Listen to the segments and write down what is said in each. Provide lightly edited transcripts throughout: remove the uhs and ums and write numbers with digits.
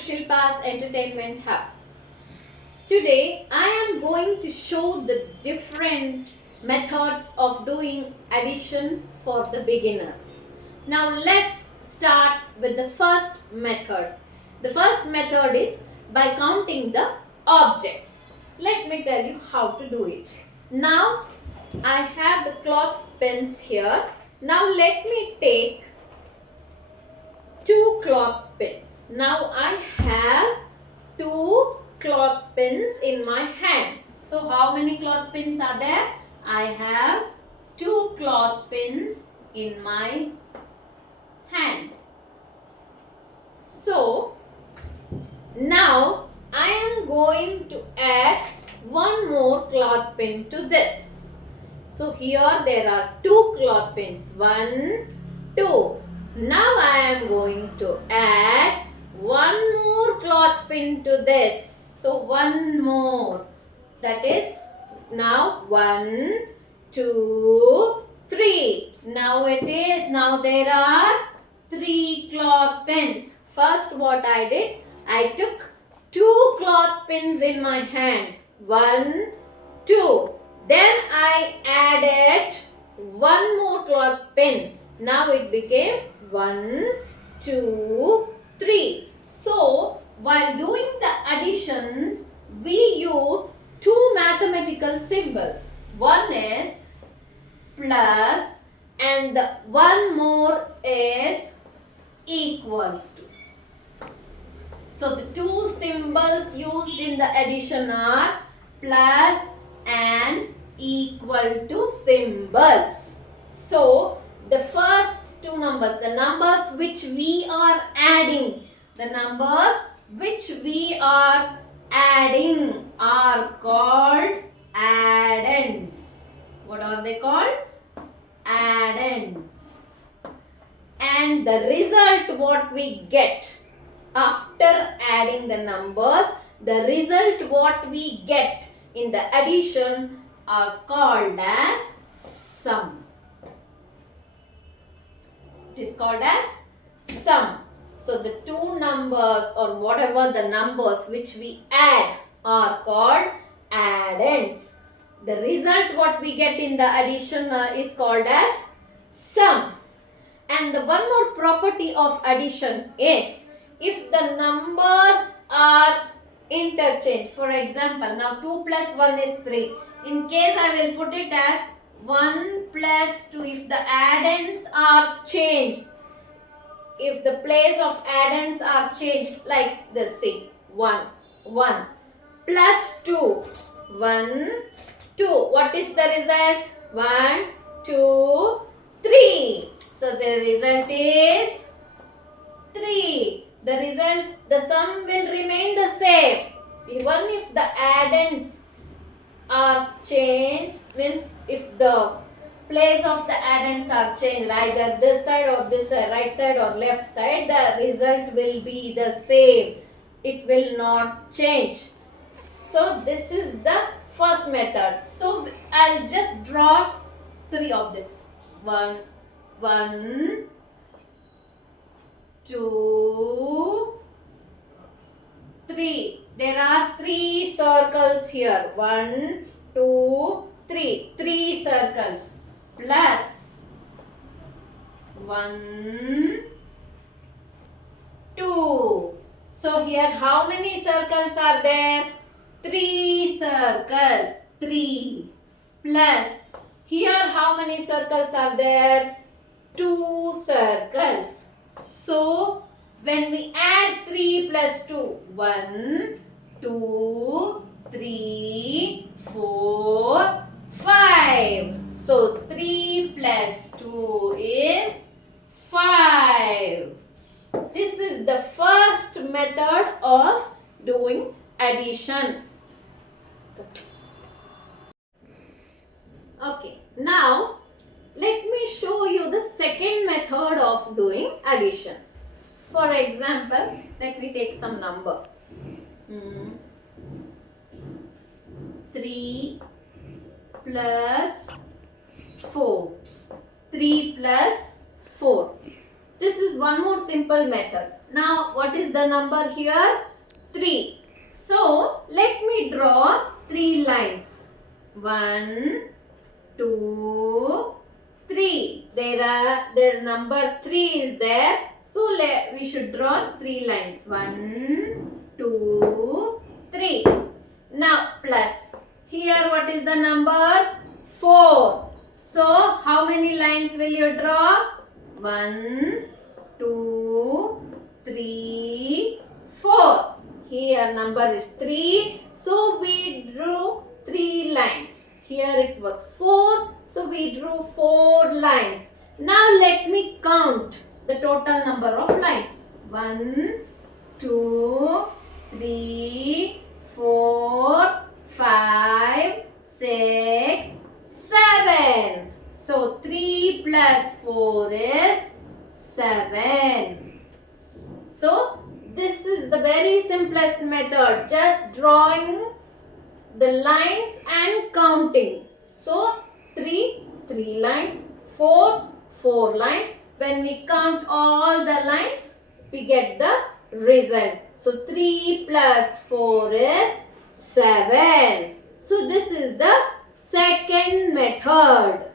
Shilpa's Entertainment Hub. Today I am going to show the different methods of doing addition for the beginners. Now let's start with the first method. The first method is by counting the objects. Let me tell you how to do it. Now I have the cloth pins here. Now let me take 2 cloth pins. Now I have 2 cloth pins in my hand. So how many cloth pins are there? I have 2 cloth pins in my hand. So now I am going to add one more cloth pin to this. So here there are 2 cloth pins. 1, 2. Now I am going to add one more cloth pin to this. So one more. That is now 1, 2, 3. Now there are 3 cloth pins. First what I did, I took 2 cloth pins in my hand. 1, 2. Then I added one more cloth pin. Now it became 1, 2, 3. So while doing the additions, we use 2 mathematical symbols. One is plus and the one more is equals to. So the 2 symbols used in the addition are plus and equal to symbols. So the first 2 numbers, the numbers which we are adding, are called addends. What are they called? Addends. And the result what we get after adding the numbers, the result what we get in the addition are called as sum. It is called as sum. So the 2 numbers or whatever the numbers which we add are called addends. The result what we get in the addition is called as sum. And the one more property of addition is if the numbers are interchanged. For example, now 2 plus 1 is 3. In case I will put it as 1 plus 2, if the addends are changed, if the place of addends are changed like this, see 1, 1 plus 2, 1, 2. What is the result? 1, 2, 3. So the result is 3. The result, the sum will remain the same. Even if the addends are changed, means if the place of the addends are changed, either this side or this side, right side or left side, the result will be the same. It will not change. So this is the first method. So I'll just draw 3 objects. 1, 2, 3. There are 3 circles here. 1, 2, 3. 3 circles. Plus 1, 2. So here how many circles are there? 3 circles. 3 plus here how many circles are there? 2 circles. So when we add 3 plus 2, 1, 2, 3, 4, 5. So 3 plus 2 is 5. This is the first method of doing addition. Okay, now let me show you the second method of doing addition. For example, let me take some number. 3 plus 4. 3 plus 4. this is one more simple method. Now what is the number here? 3. So let me draw 3 lines. 1, 2, 3. There number 3 is there. So we should draw 3 lines. 1, 2, 3. Now plus. Here what is the number? 4. So how many lines will you draw? 1, 2, 3, 4. Here number is 3. So we drew 3 lines. Here it was 4. So we drew 4 lines. Now let me count the total number of lines. 1, 2, 3, 4, 5, 6, 7. So 3 plus 4 is 7. So this is the very simplest method. Just drawing the lines and counting. So 3 lines, 4 lines. When we count all the lines, we get the result. So 3 plus 4 is 7. So this is the second method.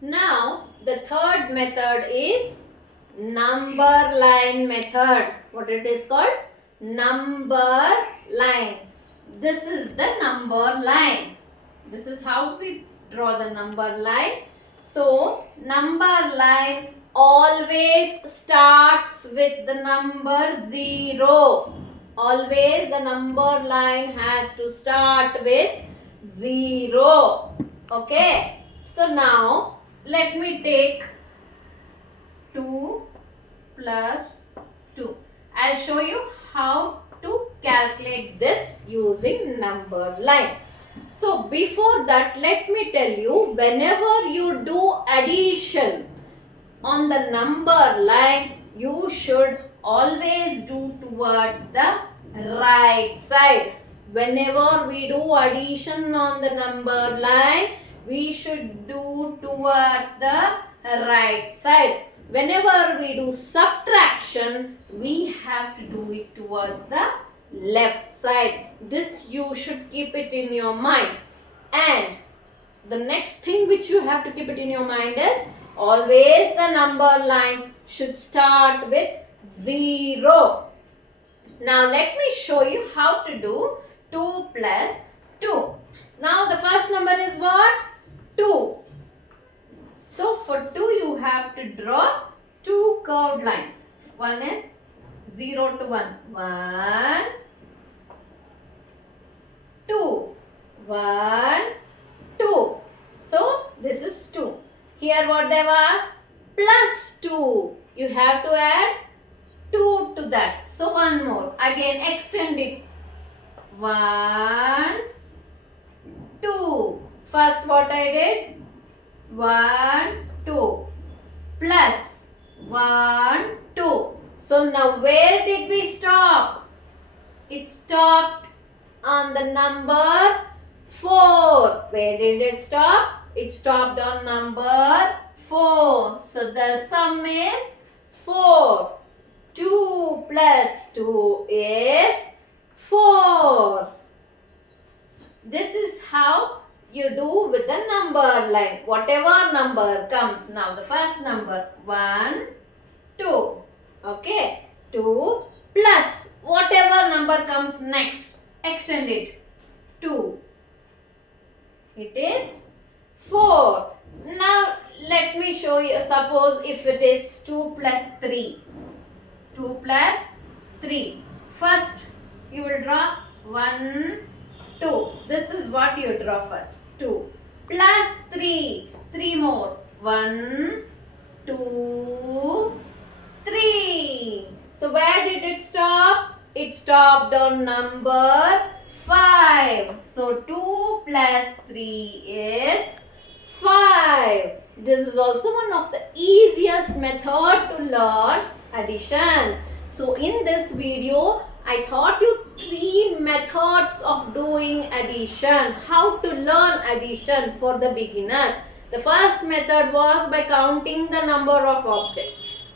Now the third method is number line method. What it is called? Number line. This is the number line. This is how we draw the number line. So number line always starts with the number 0. Always the number line has to start with 0. Okay. So now let me take 2 plus 2. I'll show you how to calculate this using number line. So before that, let me tell you, whenever you do addition on the number line, you should always do towards the right side. Whenever we do addition on the number line, we should do towards the right side. Whenever we do subtraction, we have to do it towards the left side. This you should keep it in your mind. And the next thing which you have to keep it in your mind is always the number lines should start with 0. Now let me show you how to do 2 plus 2. Now the first number is what? 2. So for 2 you have to draw 2 curved lines. One is 0 to 1. 1, 2. 1, 2. So this is 2. Here what they was? Plus 2. You have to add 2 to that. So one more. Again extend it. 1, 2. First what I did? 1, 2. Plus 1, 2. So now where did we stop? It stopped on the number 4. Where did it stop? It stopped on number 4. So the sum is 4. 2 plus 2 is 4. This is how you do with the number line. Whatever number comes. Now the first number 1, 2. Okay. 2 plus whatever number comes next. Extend it. 2. It is 4. Now let me show you. Suppose if it is 2 plus 3. 2 plus 3. First you will draw 1, 2. This is what you draw first. 2 plus 3. 3 more. 1, 2, 3. So where did it stop? It stopped on number 5. So 2 plus 3 is 5. This is also one of the easiest method to learn additions. So in this video, I taught you 3 methods of doing addition. How to learn addition for the beginners. The first method was by counting the number of objects.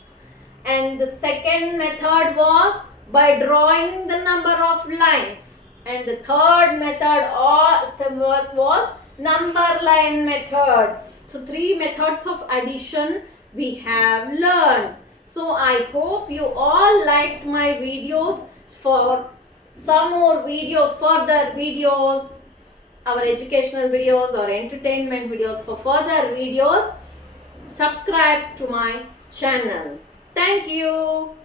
and the second method was by drawing the number of lines, and the third method was number line method. So 3 methods of addition we have learned. So I hope you all liked my videos. For some more further videos, our educational videos or entertainment videos, for further videos, subscribe to my channel. Thank you.